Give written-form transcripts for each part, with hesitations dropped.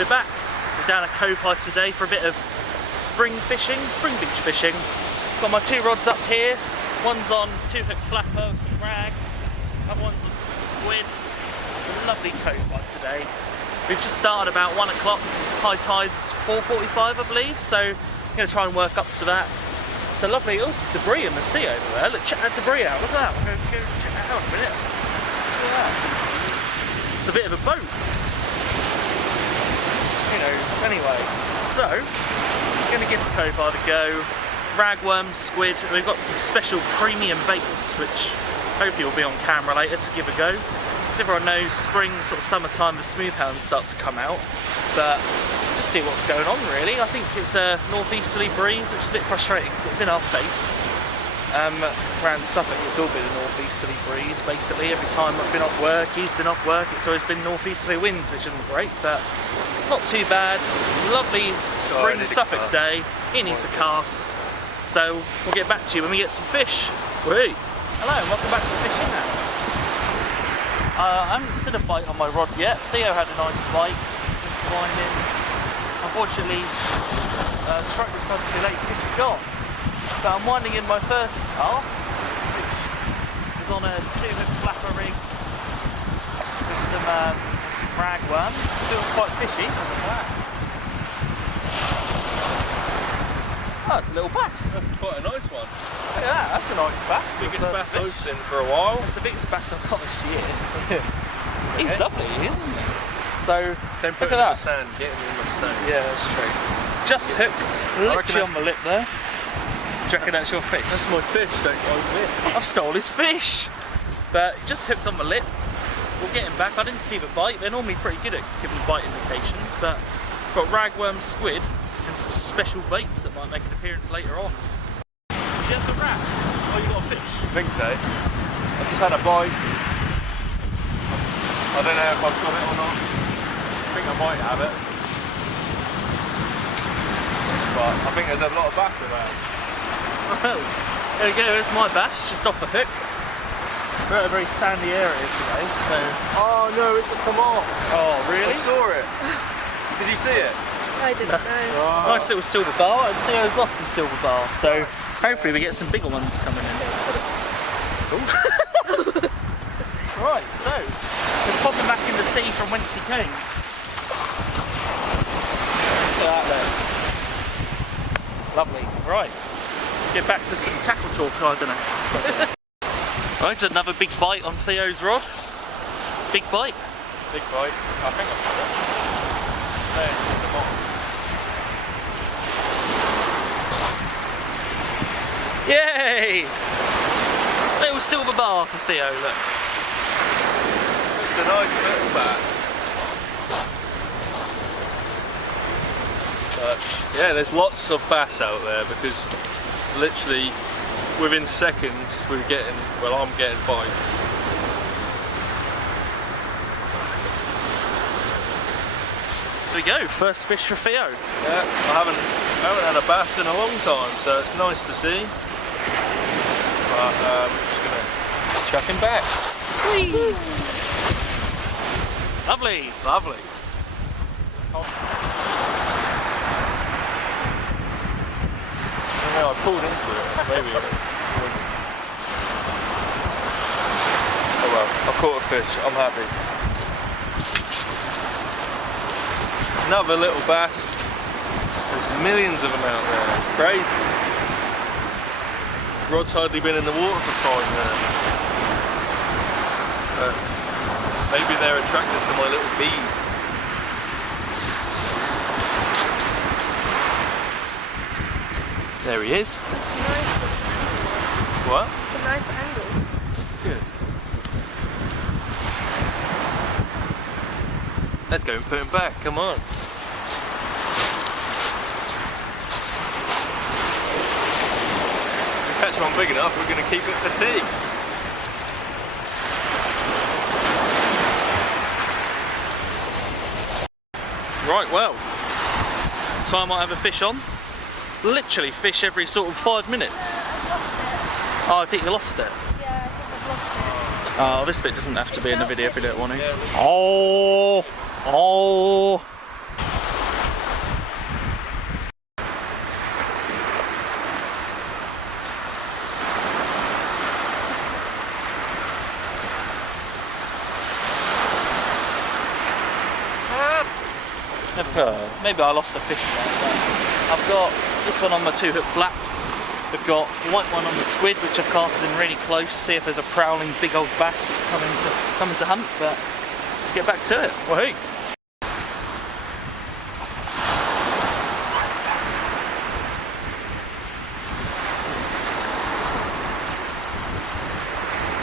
we're back. We're down at Cove today for a bit of spring beach fishing. Got my 2 rods up here. One's on 2-hook flapper with some rag, other one's on some squid. A lovely Cove today. We've just started about 1 o'clock, high tide's 4:45 I believe, so I'm going to try and work up to that. It's a lovely, also debris in the sea over there. Look, check that debris out, look at that. We're going to go check that out in a minute. Look at that. It's a bit of a boat. Who knows? Anyway, so we're going to give the Cove a go. Ragworm, squid, we've got some special premium baits which hopefully will be on camera later to give a go. As everyone knows, spring, sort of summertime, the smoothhounds start to come out, but just see what's going on really. I think it's a northeasterly breeze, which is a bit frustrating because it's in our face. Around Suffolk it's all been a northeasterly breeze basically. Every time I've been off work, he's been off work, it's always been northeasterly winds, which isn't great, but it's not too bad. Lovely spring Suffolk day. He needs a cast. So we'll get back to you when we get some fish. Wait. Hello, and welcome back to the fishing now. I haven't seen a bite on my rod yet. Theo had a nice bite. Winding. Unfortunately, the stroke was done too late. Fish is gone. But I'm winding in my first cast, which is on a 2-hook flapper rig with some ragworm. Feels quite fishy. Oh, it's a little bass. That's quite a nice one. Look at that, that's a nice bass. Biggest bass I've seen for a while. It's the biggest bass I've got this year. He's lovely, he is, isn't he? So, don't put look him at in that. the sand, get him in the stone. Yeah, that's true. Just hooked, literally on the lip there. Do you reckon that's your fish? That's my fish, don't you? I've stole his fish! But just hooked on the lip. We'll get him back. I didn't see the bite. They're normally pretty good at giving bite indications, but I've got ragworm, squid, and some special baits that might make an appearance later on. Do you have the rat? Oh, you got a fish? I think so. I just had a bite. I don't know if I've got it or not. I think I might have it. But I think there's a lot of bass around. Well, there we go, there's my bass, just off the hook. We're at a very sandy area today, so... Oh no, it's just come off. Oh, really? I saw it. Did you see it? I didn't know. Oh. Nice little silver bar, and Theo's lost his silver bar, so hopefully we get some bigger ones coming in. Cool. Right, so let's pop him back in the sea from whence he came. Look at that there. Lovely. Right, get back to some tackle talk, I don't know. Right, another big bite on Theo's rod. Big bite. Big bite. I think I've got it. There, at the bottom. Yay! Little silver bar for Theo, look. It's a nice little bass. But yeah, there's lots of bass out there because literally within seconds I'm getting bites. There we go, first fish for Theo. Yeah, I haven't had a bass in a long time, so it's nice to see. But I'm just gonna chuck him back. Whee! Lovely, lovely. I don't know, I pulled into it. Maybe it wasn't. Oh well, I caught a fish. I'm happy. Another little bass. There's millions of them out there. It's crazy. Rod's hardly been in the water for 5 minutes. But maybe they're attracted to my little beads. There he is. It's a nice angle. What? It's a nice angle. Good. Let's go and put him back, come on. If we catch one big enough, we're going to keep it for tea. Right, well, time I have a fish on. It's literally fish every sort of 5 minutes. Oh, I think you lost it. Yeah, I think I've lost it. Oh, this bit doesn't have to be in the video if we don't want to. Oh! one. Maybe I lost a fish there, but I've got this one on my 2-hook flat. We've got a white one on the squid, which I've casted in really close, see if there's a prowling big old bass that's coming to hunt, but let's get back to it. Well, hey.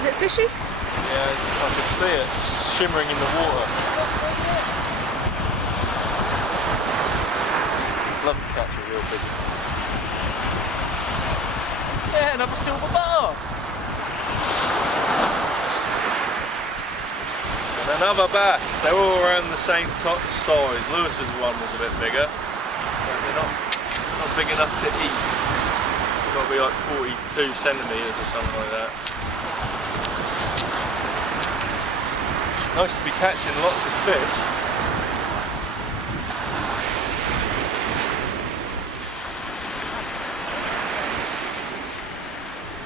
Is it fishy? Yeah, I can see it shimmering in the water. Love to catch a real pigeon. Yeah, another silver bar. And another bass. They're all around the same top size. Lewis's one was a bit bigger, but they're not big enough to eat. They've got to be like 42 centimetres or something like that. Nice to be catching lots of fish.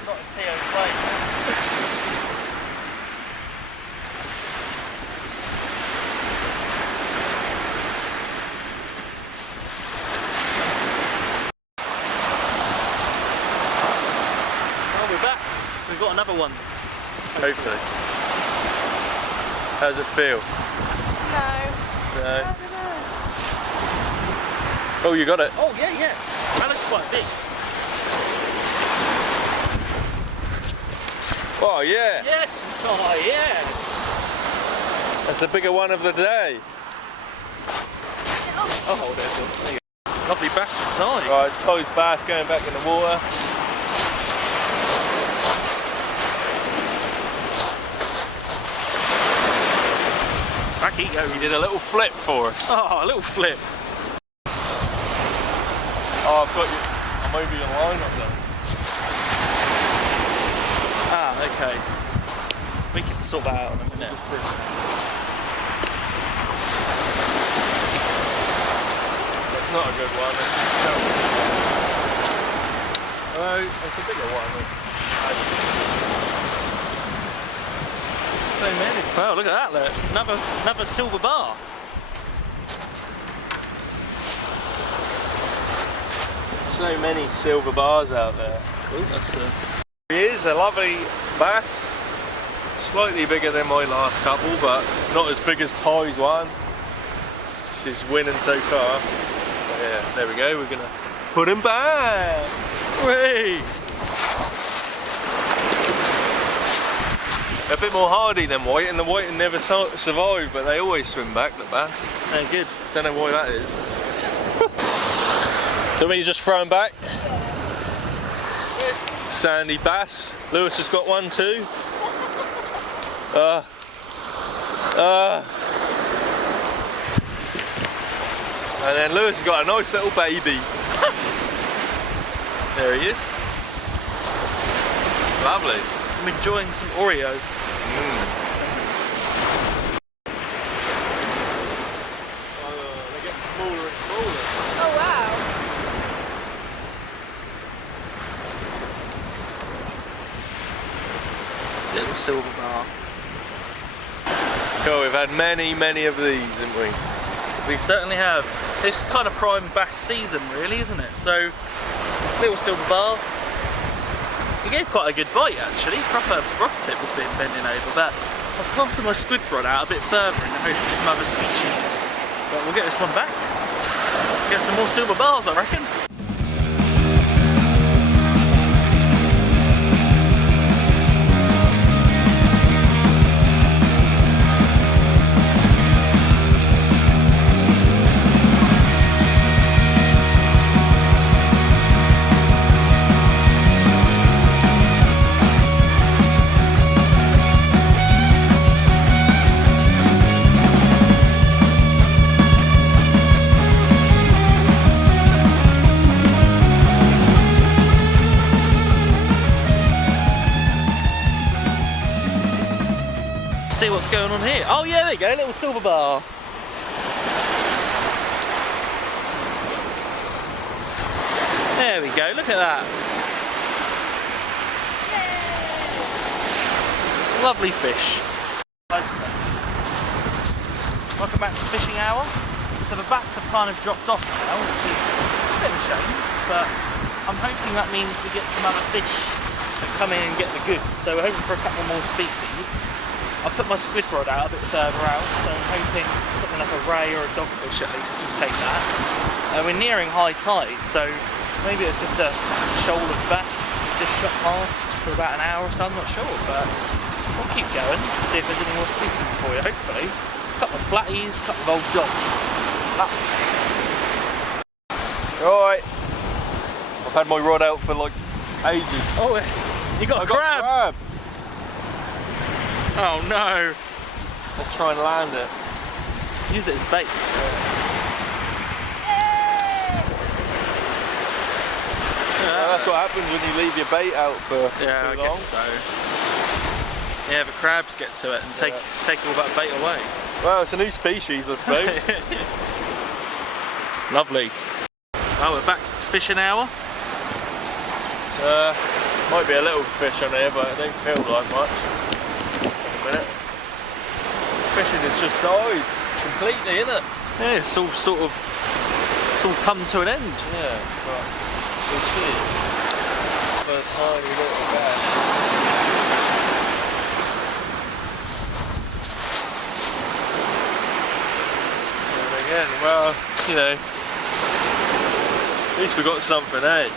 Not a Theo plate. Well, we're back. We've got another one. Hopefully. How's it feel? No. No. I don't know. Oh, you got it. Oh, yeah, yeah. That looks quite big. Oh, yeah. Yes. Oh, yeah. That's the bigger one of the day. Oh, there's one. There you go. Lovely bass for Ty. Right, it's Ty's bass going back in the water. Back he goes. He did a little flip for us. Oh, a little flip. Oh, I've got you. I'm over your line or something. Ah, okay. We can sort that out in a minute. That's not a good one. Oh, it's a bigger one. So many. Wow, look at that, look. Another silver bar. So many silver bars out there. Oh, that's Here's a lovely bass. Slightly bigger than my last couple, but not as big as Ty's one. She's winning so far. But yeah, there we go. We're gonna put him back. Whee! A bit more hardy than white, and the white never survive, but they always swim back, the bass. They're good. Don't know why that is. Do we just throw him back? Sandy bass. Lewis has got one too. And then Lewis has got a nice little baby. There he is. Lovely. I'm enjoying some Oreo. They get smaller and smaller. Oh wow. Little silver bar. Cool, we've had many of these, haven't we? We certainly have. It's kind of prime bass season, really, isn't it? So, little silver bar. He gave quite a good bite, actually. Proper rod tip was being bending over, but I've casted my squid rod out a bit further in the hope of some other species. But we'll get this one back. Get some more silver bars, I reckon. See what's going on here. Oh yeah, there you go, little silver bar. There we go, look at that. Lovely fish. Welcome back to Fishing Hour. so the bass have kind of dropped off now, which is a bit of a shame, but I'm hoping that means we get some other fish that come in and get the goods. So we're hoping for a couple more species. I put my squid rod out a bit further out, so I'm hoping something like a ray or a dogfish at least will take that. We're nearing high tide, so maybe it's just a shoal of bass just shot past for about an hour or so, I'm not sure, but we'll keep going and see if there's any more species for you, hopefully. A couple of flatties, a couple of old dogs. Alright. I've had my rod out for like ages. Oh, yes. You got a crab. Crab. Oh no. Let's try and land it. Use it as bait. Yeah, that's what happens when you leave your bait out for too long. I guess so. Yeah, the crabs get to it and take all that bait away. Well, it's a new species, I suppose. Lovely. Oh, we're back to fishing hour. Might be a little fish on here, but it don't feel like much. Minute. Fishing has just died completely, isn't it? Yeah, it's all come to an end. Yeah, but we'll see. For a tiny little bass. And again, well, you know, at least we got something, eh?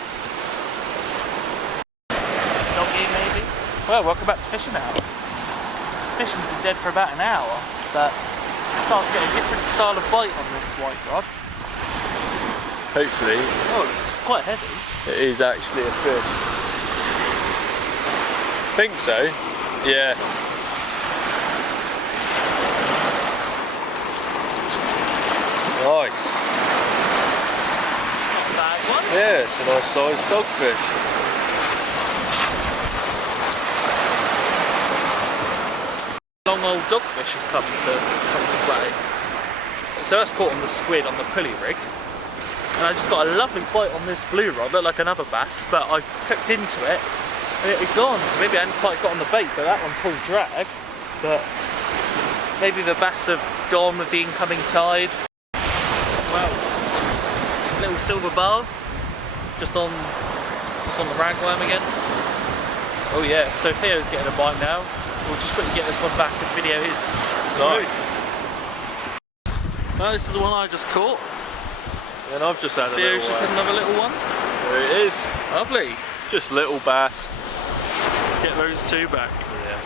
Doggy maybe? Well, welcome back to fishing hour. Fishing's been dead for about an hour, but I started to get a different style of bite on this white rod. Hopefully. Oh, it's quite heavy. It is actually a fish. Think so. Yeah. Nice. Not a bad one. Yeah, it's a nice sized dogfish. Long old dogfish has come to play. So that's caught on the squid on the pulley rig. And I just got a lovely bite on this blue rod, looked like another bass, but I hooked into it and it had gone, so maybe I hadn't quite got on the bait, but that one pulled drag. But maybe the bass have gone with the incoming tide. Well, little silver bar, just on the ragworm again. Oh yeah, so Theo's getting a bite now. We'll just quickly get this one back and video his. Nice. Well, this is the one I just caught. And I've just had a Theo's little just one. had another little one. There it is. Lovely. Just little bass. Get those two back. Yeah.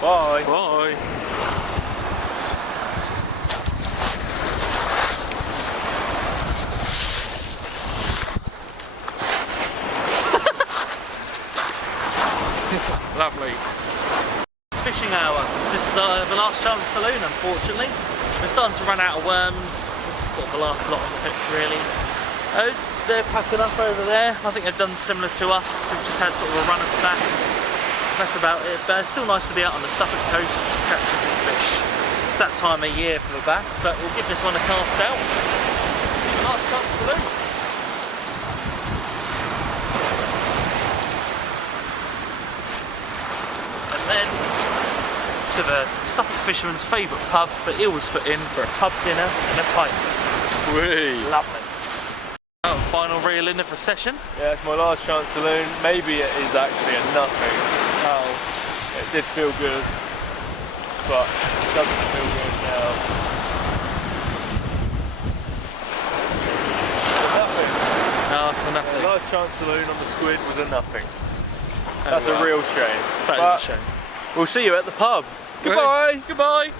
Bye. Bye. Lovely. Fishing hour. This is the last chance saloon, unfortunately. We're starting to run out of worms. This is sort of the last lot on the hook, really. They're packing up over there. I think they've done similar to us. We've just had sort of a run of bass. That's about it. But it's still nice to be out on the Suffolk coast catching fish. It's that time of year for the bass, but we'll give this one a cast out. Last chance saloon. And then to the Suffolk fisherman's favourite pub, but Eelsfoot Inn for a pub dinner and a pint. Whee. Lovely. Oh, final reel in for session. Yeah, it's my last chance saloon. Maybe it is actually a nothing. Oh, It did feel good, but it doesn't feel good now. Nothing. no, it's a nothing. The last chance saloon on the squid was a nothing. That's well. a real shame. That But is a shame. we'll see you at the pub. Goodbye. Goodbye.